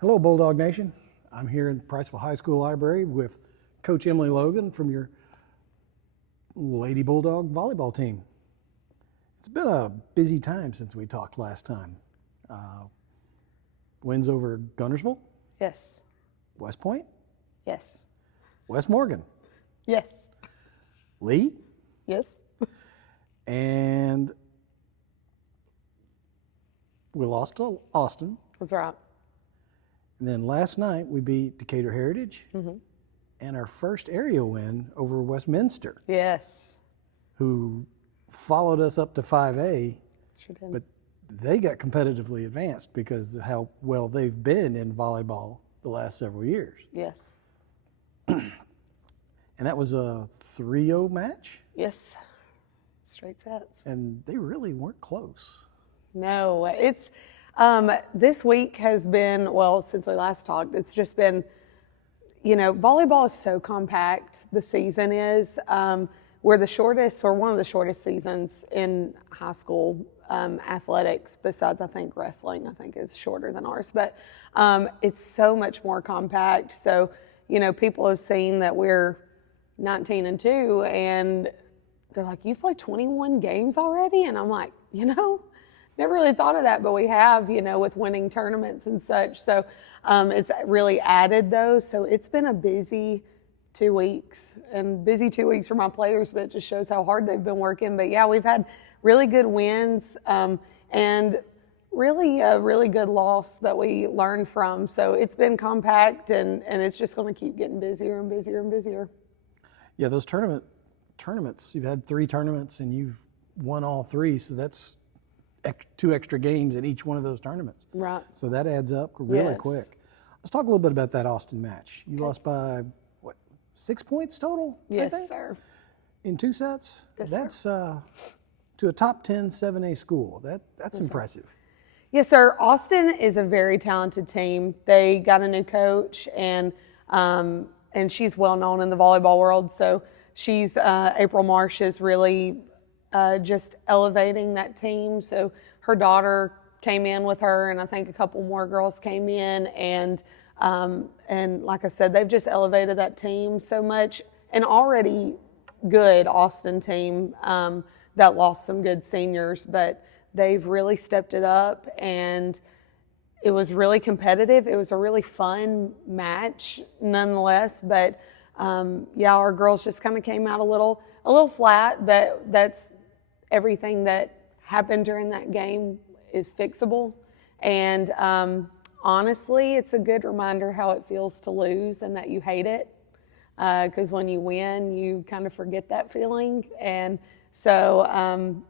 Hello, Bulldog Nation. I'm here in the Priceville High School Library with Coach Emily Logan from your Lady Bulldog Volleyball team. It's been a busy time since we talked last time. Wins over Gunnersville, Yes. West Point, Yes. West Morgan, Yes. Lee, Yes. and we lost to Austin. That's right. And then last night we beat Decatur Heritage and our first area win over Westminster, Yes. who followed us up to 5A, Sure did. but they got competitively advanced because of how well they've been in volleyball the last several years. Yes. And that was a 3-0 match, Yes. Straight sets. and they really weren't close. No, it's this week has been, well, since we last talked, it's just been, volleyball is so compact. The season is. We're one of the shortest seasons in high school athletics, besides, I think, wrestling, I think, is shorter than ours. But it's so much more compact. So, people have seen that we're 19-2, and they're like, "You've played 21 games already?" And I'm like, never really thought of that, but we have, with winning tournaments and such. So it's really added those. So it's been a busy 2 weeks, and busy 2 weeks for my players, but it just shows how hard they've been working. But yeah, we've had really good wins and really a really good loss that we learned from. So it's been compact, and it's just going to keep getting busier and busier and busier. Yeah, those tournaments, you've had 3 tournaments and you've won all 3, so that's 2 extra games in each one of those tournaments. Right. So that adds up really Yes. quick. Let's talk a little bit about that Austin match. You lost by, 6 points total? I Yes, think, sir. in 2 sets? Yes, That's to a top 10 7A school. That's impressive. Yes, sir. Austin is a very talented team. They got a new coach, and she's well known in the volleyball world. So she's April Marsh is really just elevating that team. So her daughter came in with her, and I think a couple more girls came in, and like I said, they've just elevated that team so much. An already good Austin team that lost some good seniors, but they've really stepped it up, and it was really competitive. It was a really fun match nonetheless, but our girls just kind of came out a little flat, but that's everything that happened during that game is fixable. And honestly, it's a good reminder how it feels to lose and that you hate it, because when you win, you kind of forget that feeling. And so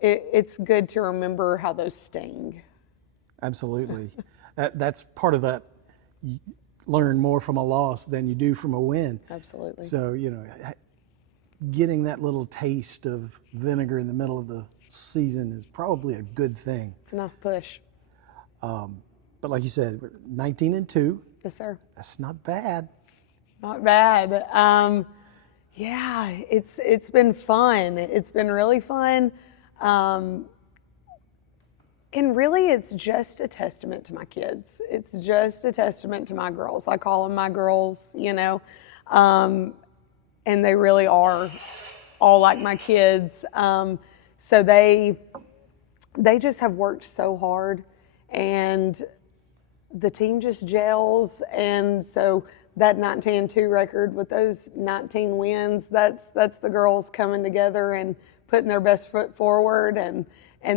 it's good to remember how those sting. Absolutely. That's part of that. You learn more from a loss than you do from a win. Absolutely. So, getting that little taste of vinegar in the middle of the season is probably a good thing. It's a nice push. But like you said, we're 19-2. Yes, sir. That's not bad. Not bad. It's been fun. It's been really fun. And really, it's just a testament to my kids. It's just a testament to my girls. I call them my girls, and they really are all like my kids. So they just have worked so hard, and the team just gels. And so that 19-2 record with those 19 wins, that's the girls coming together and putting their best foot forward. And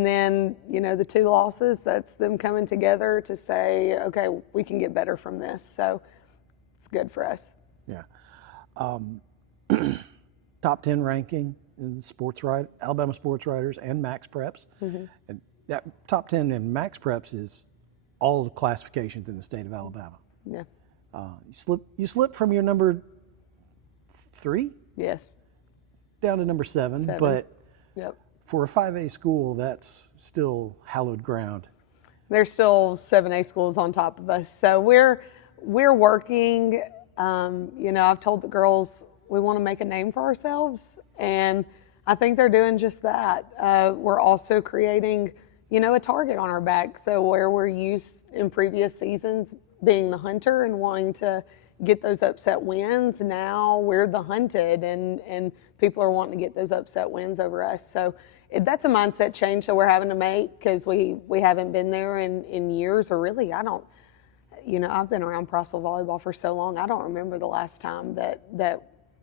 then, the 2 losses, that's them coming together to say, okay, we can get better from this. So it's good for us. Yeah. Top 10 ranking in Alabama Sports Writers and Max Preps. And that top 10 in Max Preps is all the classifications in the state of Alabama. Yeah. You slip from your number 3 Yes. down to number 7, 7. but Yep. for a 5A school, that's still hallowed ground. There's still 7A schools on top of us. So we're working. I've told the girls we want to make a name for ourselves, and I think they're doing just that. We're also creating, a target on our back. So where we're used in previous seasons, being the hunter and wanting to get those upset wins. Now we're the hunted, and people are wanting to get those upset wins over us. So that's a mindset change that we're having to make, because we haven't been there in years, or really, I've been around Priceville volleyball for so long, I don't remember the last time that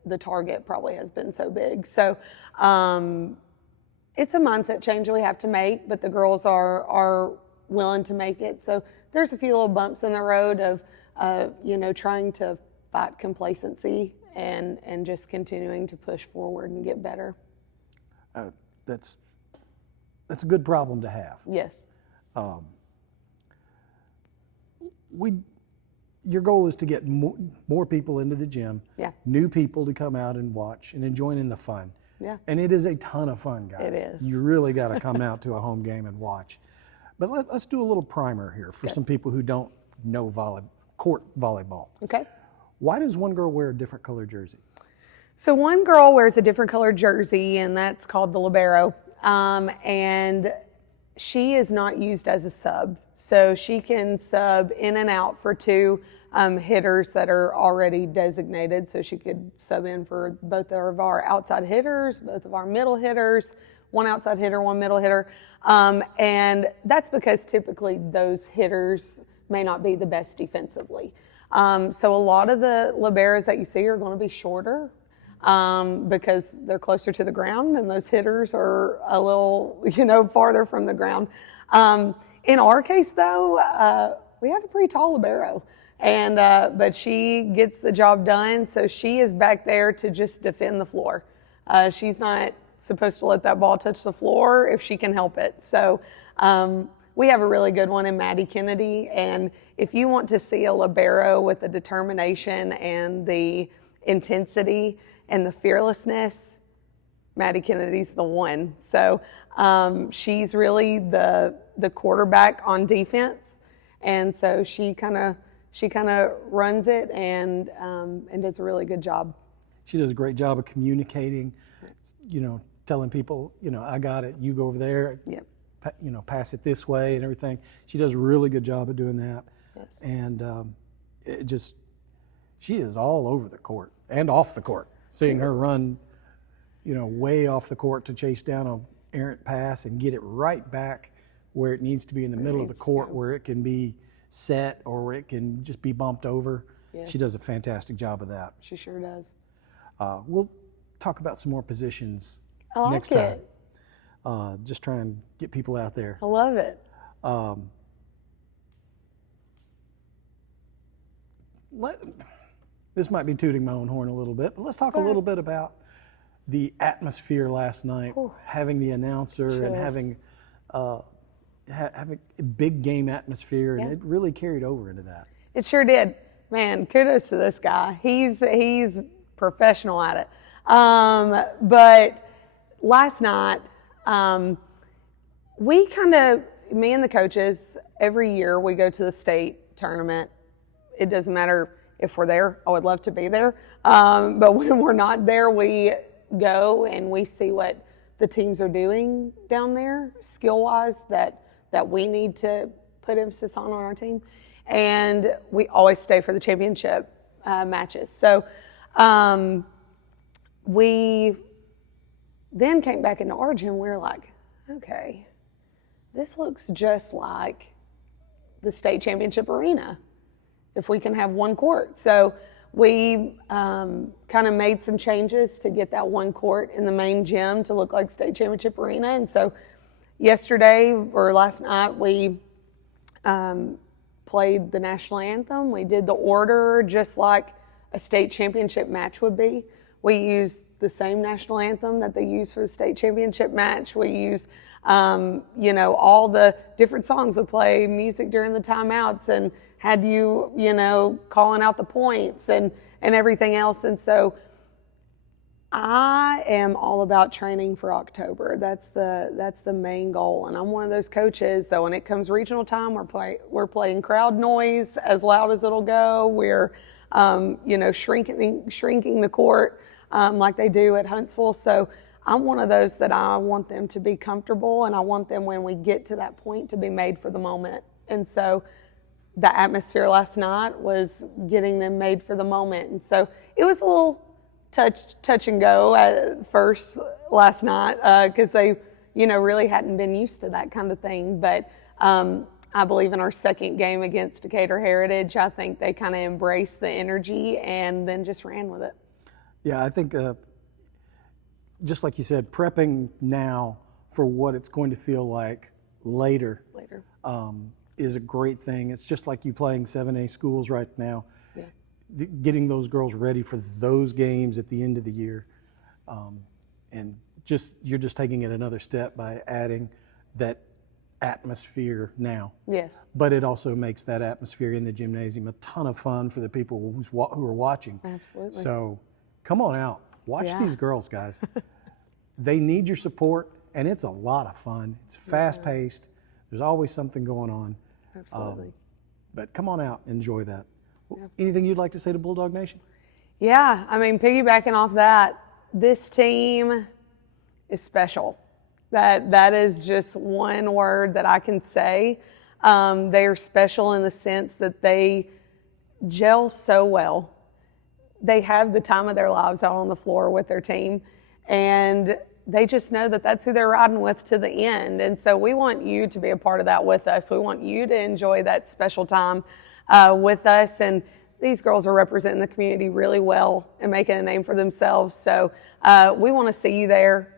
the target probably has been so big. So it's a mindset change we have to make, but the girls are willing to make it. So there's a few little bumps in the road of trying to fight complacency and just continuing to push forward and get better. That's a good problem to have. Yes. Your goal is to get more people into the gym, Yeah. new people to come out and watch and join in the fun. Yeah. And it is a ton of fun, guys. It is. You really got to come out to a home game and watch. But let's do a little primer here for some people who don't know court volleyball. Okay. Why does one girl wear a different color jersey? So one girl wears a different colored jersey, and that's called the libero. And she is not used as a sub. So she can sub in and out for two hitters that are already designated. So she could sub in for both of our outside hitters, both of our middle hitters, one outside hitter, one middle hitter. And that's because typically those hitters may not be the best defensively. So a lot of the liberos that you see are going to be shorter because they're closer to the ground, and those hitters are a little, farther from the ground. In our case, though, we have a pretty tall libero, and but she gets the job done. So she is back there to just defend the floor. She's not supposed to let that ball touch the floor if she can help it. So we have a really good one in Maddie Kennedy, and if you want to see a libero with the determination and the intensity and the fearlessness, Maddie Kennedy's the one. So she's really the quarterback on defense, and so she kind of runs it and does a really good job. She does a great job of communicating, telling people, I got it, you go over there, Yep. Pass it this way and everything. She does a really good job of doing that. Yes. And she is all over the court and off the court. Seeing her run, way off the court to chase down an errant pass and get it right back where it needs to be in the middle of the court, where it can be set or where it can just be bumped over. Yes. She does a fantastic job of that. She sure does. We'll talk about some more positions I like next it. time. Just try and get people out there. I love it. This might be tooting my own horn a little bit, but let's talk a little bit about the atmosphere last night, having the announcer and having having a big game atmosphere, and it really carried over into that. It sure did. Man, kudos to this guy. He's professional at it. But last night, me and the coaches, every year we go to the state tournament. It doesn't matter if we're there. I would love to be there. But when we're not there, we go and we see what the teams are doing down there, skill-wise, that we need to put emphasis on our team. And we always stay for the championship matches. So we then came back into our gym. We were like, okay, this looks just like the state championship arena if we can have one court. So we kind of made some changes to get that one court in the main gym to look like state championship arena. And so yesterday or last night, we played the national anthem. We did the order just like a state championship match would be. We used the same national anthem that they use for the state championship match. We use, all the different songs. We play music during the timeouts and had you, calling out the points and everything else. And so I am all about training for October. That's the main goal. And I'm one of those coaches that when it comes regional time, we're playing crowd noise as loud as it'll go. We're, shrinking the court like they do at Huntsville. So I'm one of those that I want them to be comfortable, and I want them when we get to that point to be made for the moment. And so the atmosphere last night was getting them made for the moment. And so it was a little touch and go at first last night because they, really hadn't been used to that kind of thing. But I believe in our second game against Decatur Heritage, I think they kind of embraced the energy and then just ran with it. Yeah, I think just like you said, prepping now for what it's going to feel like later. Is a great thing. It's just like you playing 7A schools right now, getting those girls ready for those games at the end of the year. And you're just taking it another step by adding that atmosphere now. Yes. But it also makes that atmosphere in the gymnasium a ton of fun for the people who are watching. Absolutely. So come on out. Watch these girls, guys. They need your support, and it's a lot of fun. It's fast-paced. There's always something going on. Absolutely. But come on out, enjoy that. Anything you'd like to say to Bulldog Nation? Yeah, I mean, piggybacking off that, this team is special. That is just one word that I can say. They are special in the sense that they gel so well. They have the time of their lives out on the floor with their team, and they just know that that's who they're riding with to the end. And so we want you to be a part of that with us. We want you to enjoy that special time with us. And these girls are representing the community really well and making a name for themselves. So we want to see you there.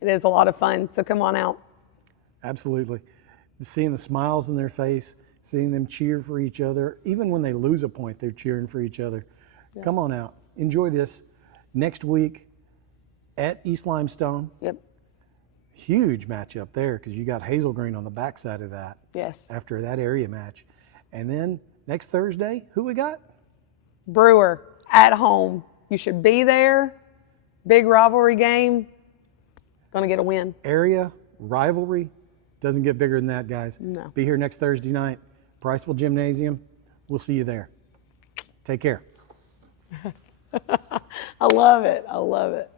It is a lot of fun. So come on out. Absolutely. Seeing the smiles in their face, seeing them cheer for each other. Even when they lose a point, they're cheering for each other. Come on out. Enjoy this. Next week, at East Limestone. Yep. Huge matchup there because you got Hazel Green on the backside of that. Yes. After that area match. And then next Thursday, who we got? Brewer at home. You should be there. Big rivalry game. Going to get a win. Area rivalry doesn't get bigger than that, guys. No. Be here next Thursday night, Priceville Gymnasium. We'll see you there. Take care. I love it. I love it.